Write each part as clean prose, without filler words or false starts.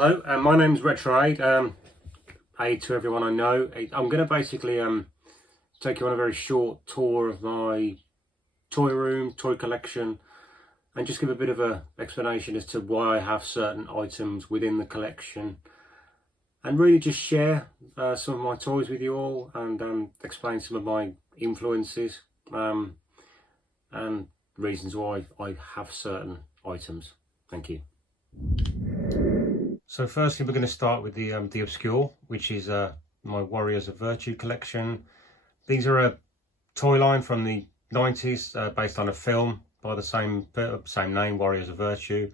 Hello, my name's Retro Aid. Aid to everyone I know. I'm going to basically take you on a very short tour of my toy room, toy collection, and just give a bit of an explanation as to why I have certain items within the collection, and really just share some of my toys with you all, and explain some of my influences and reasons why I have certain items. Thank you. So firstly, we're going to start with the Obscure, which is my Warriors of Virtue collection. These are a toy line from the 90s, based on a film by the same name, Warriors of Virtue.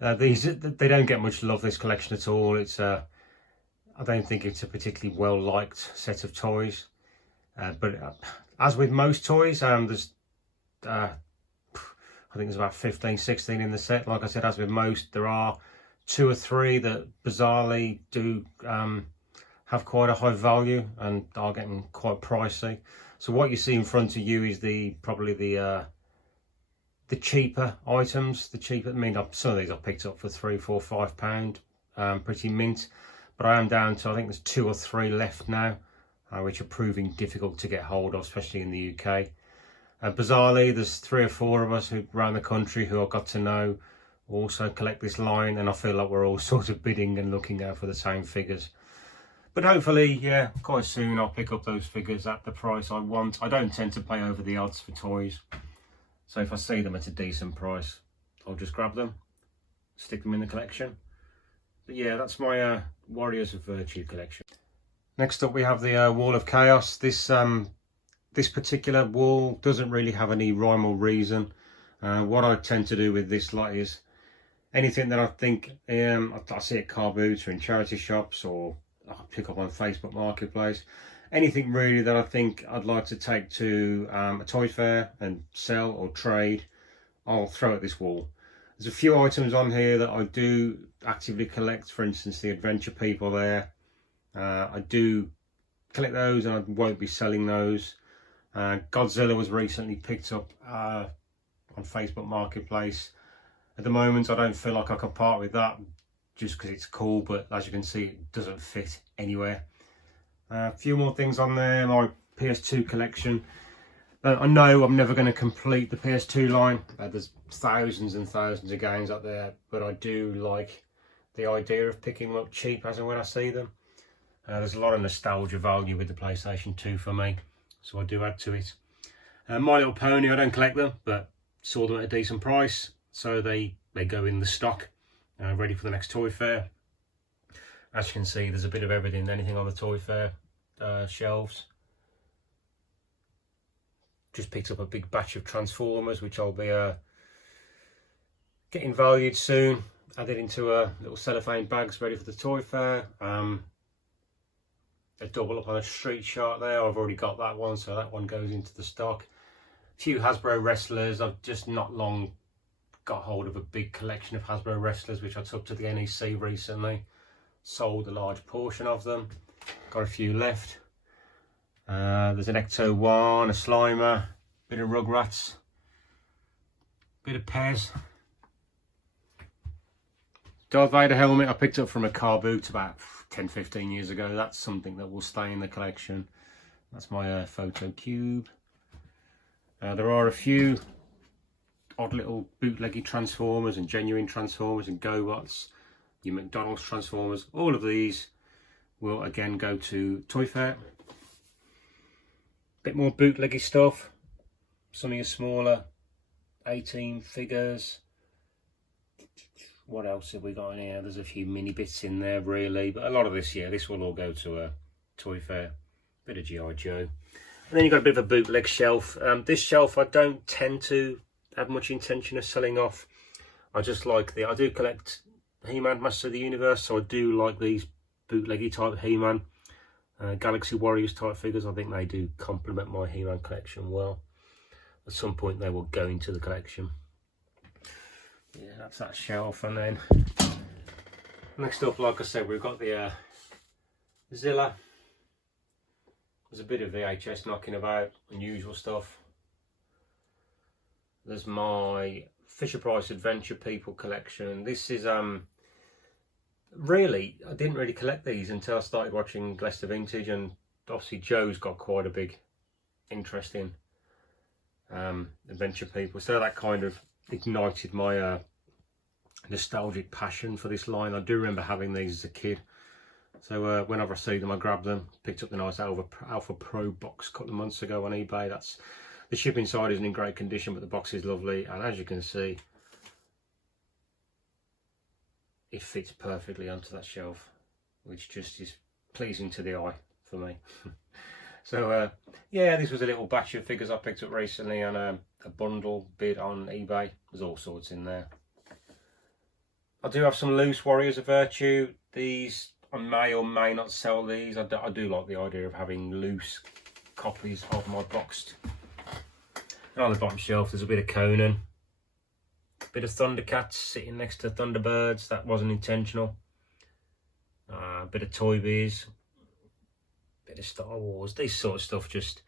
They don't get much love, this collection, at all. I don't think it's a particularly well liked set of toys. But as with most toys, I think there's about 15, 16 in the set. Like I said, as with most, there are 2 or 3 that bizarrely do have quite a high value and are getting quite pricey. So what you see in front of you is probably the cheaper items. Some of these I picked up for £3, £4, £5, pretty mint. But I am down to, I think there's 2 or 3 left now, which are proving difficult to get hold of, especially in the UK. Bizarrely, there's 3 or 4 of us around the country who I've got to know also collect this line, and I feel like we're all sort of bidding and looking out for the same figures. But hopefully, yeah, quite soon I'll pick up those figures at the price I want. I don't tend to pay over the odds for toys, so if I see them at a decent price, I'll just grab them, stick them in the collection. But yeah, that's my Warriors of Virtue collection. Next up, we have the Wall of Chaos. This particular wall doesn't really have any rhyme or reason. What I tend to do with this lot is anything that I think I see at car booths or in charity shops, or I pick up on Facebook Marketplace, anything really that I think I'd like to take to a toy fair and sell or trade, I'll throw at this wall. There's a few items on here that I do actively collect. For instance, the Adventure People there. I do collect those, and I won't be selling those. Godzilla was recently picked up on Facebook Marketplace. At the moment, I don't feel like I can part with that, just because it's cool, but as you can see, it doesn't fit anywhere. A few more things on there. My PS2 collection. I know I'm never going to complete the PS2 line. There's thousands and thousands of games up there, but I do like the idea of picking them up cheap as and when I see them. There's a lot of nostalgia value with the PlayStation 2 for me, so I do add to it. My Little Pony, I don't collect them, but saw them at a decent price, so they go in the stock, ready for the next toy fair. As you can see, there's a bit of everything, anything on the toy fair shelves. Just picked up a big batch of Transformers, which I'll be getting valued soon, added into little cellophane bags ready for the toy fair. A double up on a Street Shark there. I've already got that one, so that one goes into the stock. A few Hasbro wrestlers. I've just not long got hold of a big collection of Hasbro wrestlers, which I took to the NEC recently. Sold a large portion of them. Got a few left. There's an Ecto-1, a Slimer, bit of Rugrats, bit of Pez. Darth Vader helmet I picked up from a car boot about 10-15 years ago. That's something that will stay in the collection. That's my photo cube. There are a few odd little bootleggy Transformers and genuine Transformers and GoBots, your McDonald's Transformers. All of these will again go to Toy Fair. Bit more bootleggy stuff. Some of your smaller 18 figures. What else have we got in here? There's a few mini bits in there really, but a lot of this, yeah, this will all go to a Toy Fair. Bit of G.I. Joe. And then you've got a bit of a bootleg shelf. This shelf I don't tend to have much intention of selling off. I just like I do collect He-Man, Master of the Universe, so I do like these bootleggy type He-Man, Galaxy Warriors type figures. I think they do complement my He-Man collection well. At some point they will go into the collection. Yeah, that's that shelf. And then next up, like I said, we've got the Zilla. There's a bit of VHS knocking about, unusual stuff. There's my Fisher Price Adventure People collection. This is Really, I didn't really collect these until I started watching Leicester Vintage, and obviously Joe's got quite a big interest in adventure people, so that kind of ignited my nostalgic passion for this line. I do remember having these as a kid, so whenever I see them I grab them. Picked up the nice Alpha Pro box a couple of months ago on eBay. That's the ship inside isn't in great condition, but the box is lovely, and as you can see, it fits perfectly onto that shelf, which just is pleasing to the eye for me. So yeah, this was a little batch of figures I picked up recently on a bundle bid on eBay. There's all sorts in there. I do have some loose Warriors of Virtue. These, I may or may not sell these. I do like the idea of having loose copies of my boxed. And on the bottom shelf there's a bit of Conan, bit of Thundercats sitting next to Thunderbirds. That wasn't intentional. A bit of Toy Biz, bit of Star Wars. This sort of stuff, just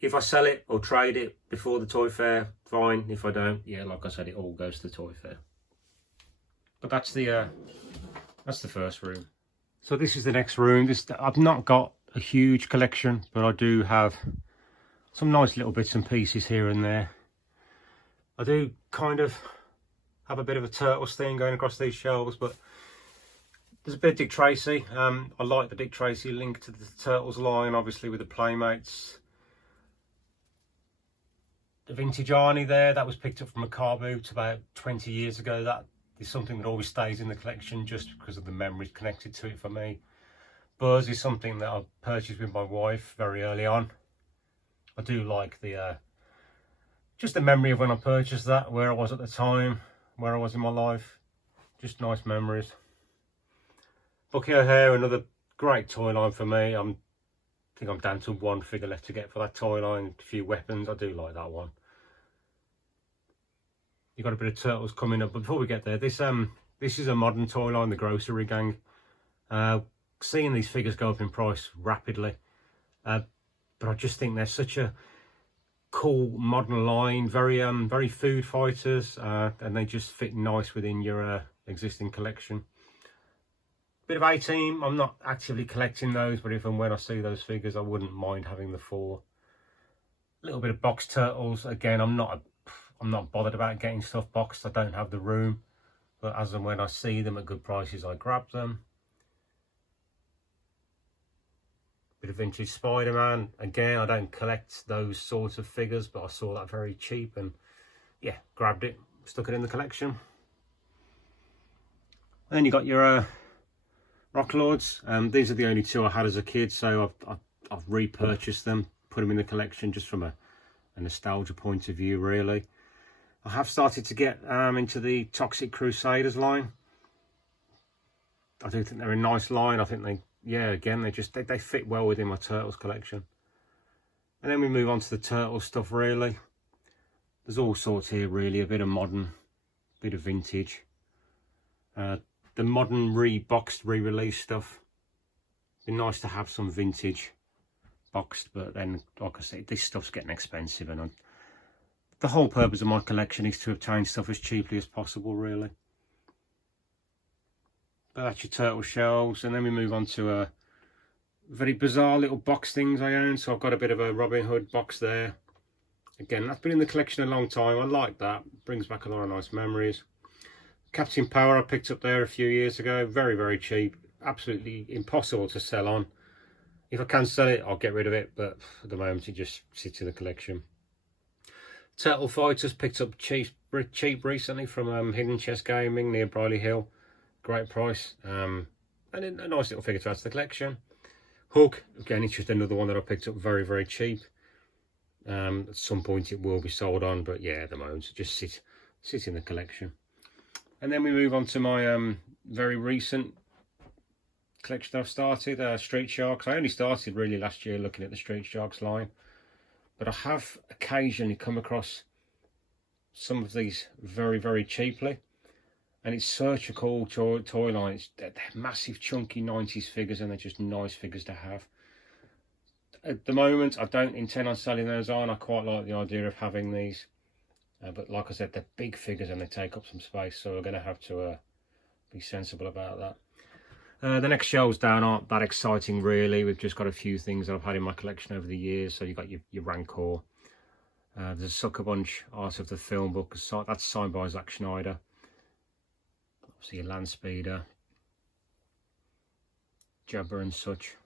if I sell it or trade it before the toy fair, fine. If I don't, yeah, like I said, it all goes to the toy fair. But that's the first room. So this is the next room. I've not got a huge collection, but I do have some nice little bits and pieces here and there. I do kind of have a bit of a Turtles thing going across these shelves, but there's a bit of Dick Tracy. I like the Dick Tracy link to the Turtles line, obviously with the Playmates. The vintage Arnie there, that was picked up from a car boot about 20 years ago. That is something that always stays in the collection just because of the memories connected to it for me. Buzz is something that I purchased with my wife very early on. I do like the just the memory of when I purchased that, where I was at the time, where I was in my life. Just nice memories. Bucky O'Hare, another great toy line for me. I think I'm down to one figure left to get for that toy line. A few weapons, I do like that one. You've got a bit of Turtles coming up, but before we get there, this is a modern toy line, the Grocery Gang. Seeing these figures go up in price rapidly, but I just think they're such a cool modern line, very food fighters, and they just fit nice within your existing collection. Bit of A-Team. I'm not actively collecting those, but if and when I see those figures, I wouldn't mind having the 4. A little bit of Box Turtles. Again, I'm not bothered about getting stuff boxed. I don't have the room, but as and when I see them at good prices, I grab them. Bit of vintage Spider-Man. Again, I don't collect those sorts of figures, but I saw that very cheap and yeah, grabbed it, stuck it in the collection. And then you got your Rock Lords. These are the only 2 I had as a kid, so I've repurchased them, put them in the collection just from a nostalgia point of view, really. I have started to get into the Toxic Crusaders line. I do think they're a nice line. I think they fit well within my Turtles collection. And then we move on to the Turtles stuff, really. There's all sorts here, really. A bit of modern, bit of vintage. The modern re-boxed, re-release stuff. Be nice to have some vintage boxed, but then, like I said, this stuff's getting expensive, and the whole purpose of my collection is to obtain stuff as cheaply as possible, really. But that's your Turtle shelves, and then we move on to very bizarre little box things I own. So I've got a bit of a Robin Hood box there. Again, that's been in the collection a long time. I like that. Brings back a lot of nice memories. Captain Power I picked up there a few years ago. Very, very cheap. Absolutely impossible to sell on. If I can sell it, I'll get rid of it. But at the moment, it just sits in the collection. Turtle Fighters picked up cheap recently from Hidden Chest Gaming near Briley Hill. Great price. And a nice little figure to add to the collection. Hook, again, it's just another one that I picked up very, very cheap. At some point it will be sold on, but yeah, at the moment it just sit in the collection. And then we move on to my very recent collection I've started, Street Sharks. I only started really last year looking at the Street Sharks line, but I have occasionally come across some of these very, very cheaply, and it's such a cool toy line. They're massive chunky 90s figures, and they're just nice figures to have. At the moment I don't intend on selling those on. I quite like the idea of having these, but like I said, they're big figures and they take up some space, so we're going to have to Be sensible about that. The next shelves down aren't that exciting really. We've just got a few things that I've had in my collection over the years. So you've got your Rancor. There's a Sucker Punch Art of the Film book. That's signed by Zack Snyder. Obviously your Land Speeder. Jabba and such.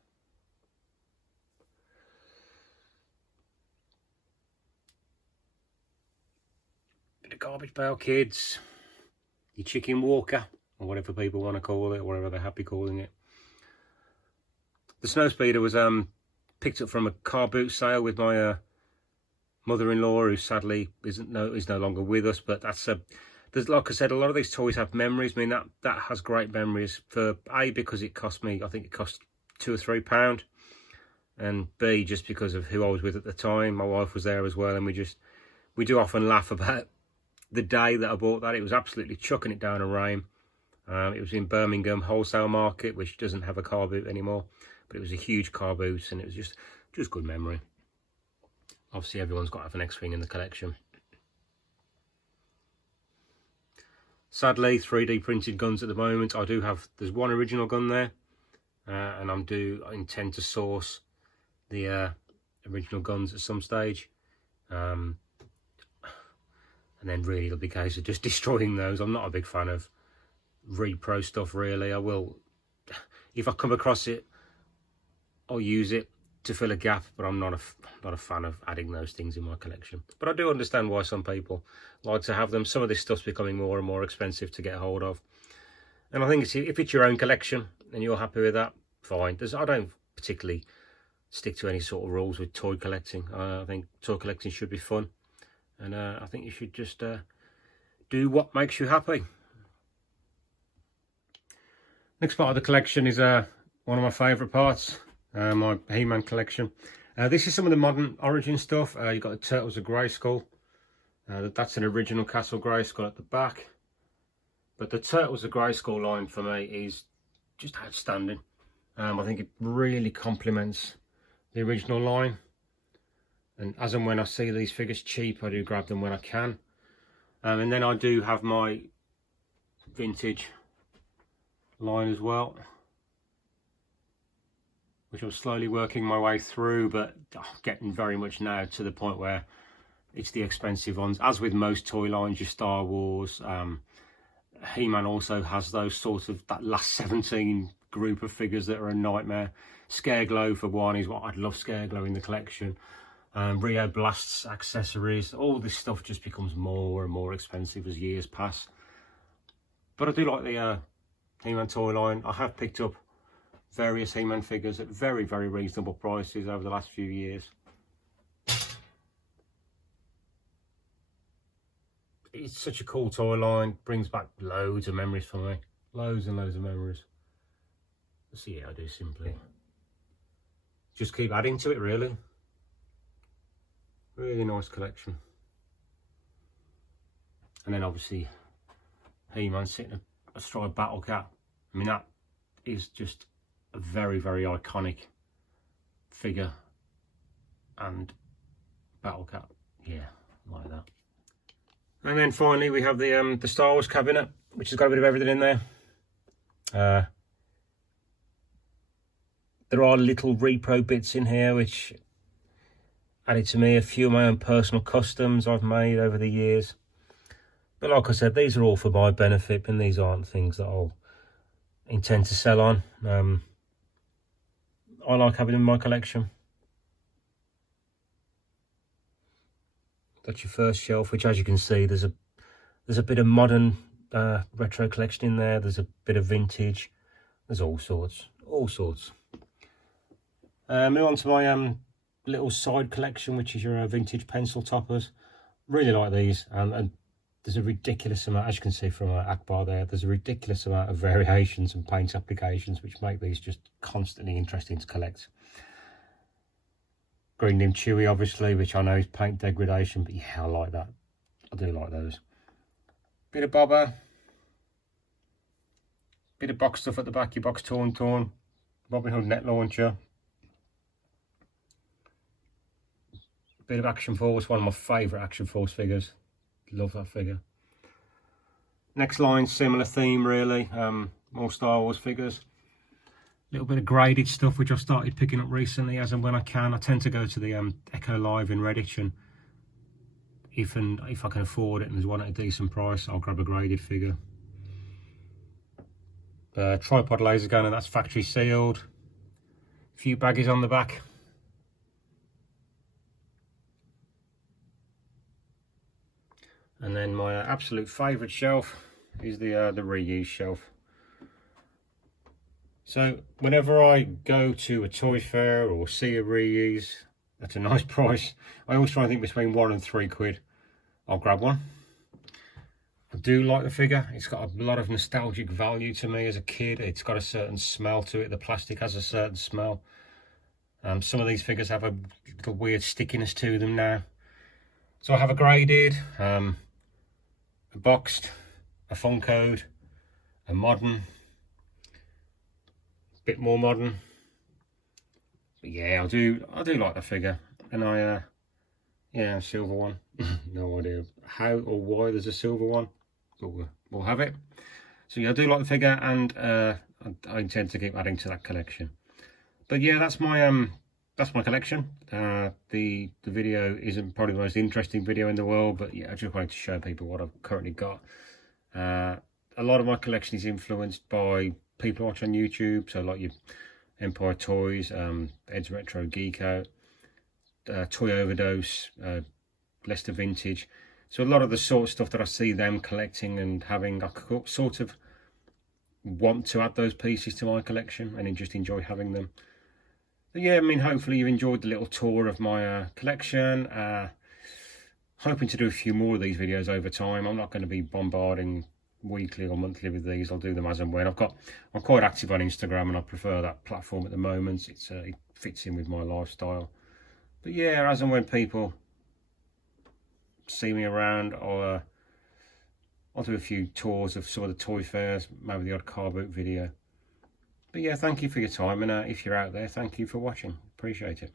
Bit of Garbage Pail Kids. Your Chicken Walker, or whatever people want to call it, or whatever they're happy calling it. The Snowspeeder was picked up from a car boot sale with my mother-in-law, who sadly is no longer with us. But there's, like I said, a lot of these toys have memories. I mean, that has great memories for A, because it cost me, I think it cost £2 or £3, and B, just because of who I was with at the time. My wife was there as well, and we do often laugh about the day that I bought that. It was absolutely chucking it down a rain. It was in Birmingham Wholesale Market, which doesn't have a car boot anymore, but it was a huge car boot, and it was just good memory. Obviously everyone's got to have an X-Wing in the collection. Sadly, 3D printed guns at the moment. There's one original gun there, and I intend to source the original guns at some stage. And then really it'll be a case of just destroying those. I'm not a big fan of repro stuff really. I will, if I come across it, I'll use it to fill a gap, but I'm not a fan of adding those things in my collection. But I do understand why some people like to have them. Some of this stuff's becoming more and more expensive to get hold of. And I think if it's your own collection and you're happy with that, fine. I don't particularly stick to any sort of rules with toy collecting. I think toy collecting should be fun. And I think you should just do what makes you happy. Next part of the collection is one of my favourite parts, my He-Man collection. This is some of the modern Origin stuff. You've got the Turtles of Grayskull. That's an original Castle Grayskull at the back. But the Turtles of Grayskull line for me is just outstanding. I think it really complements the original line. And as and when I see these figures cheap, I do grab them when I can. And then I do have my vintage line as well, which I'm slowly working my way through, but getting very much now to the point where it's the expensive ones. As with most toy lines, your Star Wars, He-Man also has those sort of, that last 17 group of figures that are a nightmare. Scareglow for one is what I'd love Scareglow in the collection. Rio Blast's accessories, all this stuff just becomes more and more expensive as years pass. But I do like the He-Man toy line. I have picked up various He-Man figures at very, very reasonable prices over the last few years. It's such a cool toy line, brings back loads of memories for me. Loads and loads of memories. So yeah, I do simply just keep adding to it really. Really nice collection. And then obviously He-Man sitting astride Battle Cat. I mean, that is just a very, very iconic figure. And Battle Cat, yeah, like that. And then finally we have the Star Wars cabinet, which has got a bit of everything in there. There are little repro bits in here which added to me, a few of my own personal customs I've made over the years. But like I said, these are all for my benefit, and these aren't things that I'll intend to sell on. I like having them in my collection. That's your first shelf, which, as you can see, there's a bit of modern retro collection in there. There's a bit of vintage. There's all sorts. Move on to my little side collection, which is your vintage pencil toppers. Really like these, and there's a ridiculous amount, as you can see from Akbar there, there's a ridiculous amount of variations and paint applications which make these just constantly interesting to collect. Green Dim Chewy, obviously, which I know is paint degradation, but yeah, I like that. I do like those. Bit of bobber. Bit of box stuff at the back, your box torn. Robin Hood net launcher. Bit of Action Force, one of my favourite Action Force figures. Love that figure. Next line, similar theme really, more Star Wars figures. A little bit of graded stuff which I've started picking up recently as and when I can. I tend to go to the Echo Live in Redditch, and if I can afford it and there's one at a decent price, I'll grab a graded figure. Tripod laser gun, and that's factory sealed. A few baggies on the back. And then my absolute favourite shelf is the reuse shelf. So whenever I go to a toy fair or see a reuse at a nice price, I always try and think between £1 and £3. I'll grab one. I do like the figure. It's got a lot of nostalgic value to me as a kid. It's got a certain smell to it. The plastic has a certain smell. Some of these figures have a little weird stickiness to them now. So I have a graded, a boxed, a Funkode, a modern, bit more modern. But yeah, I do like the figure, and yeah, silver one. No idea how or why there's a silver one, but we'll have it. So yeah, I do like the figure, and I intend to keep adding to that collection. But yeah, that's my collection. The video isn't probably the most interesting video in the world, but yeah, I just wanted to show people what I've currently got. A lot of my collection is influenced by people watch on YouTube, so like your Empire Toys, Ed's Retro Geek Out, Toy Overdose, Leicester Vintage. So a lot of the sort of stuff that I see them collecting and having, I sort of want to add those pieces to my collection and just enjoy having them. But yeah, I mean, hopefully you enjoyed the little tour of my collection. Hoping to do a few more of these videos over time. I'm not going to be bombarding weekly or monthly with these. I'll do them as and when. I'm quite active on Instagram, and I prefer that platform at the moment. It fits in with my lifestyle. But yeah, as and when people see me around, I'll do a few tours of some of the toy fairs, maybe the odd car boot video. But yeah, thank you for your time, and if you're out there, thank you for watching. Appreciate it.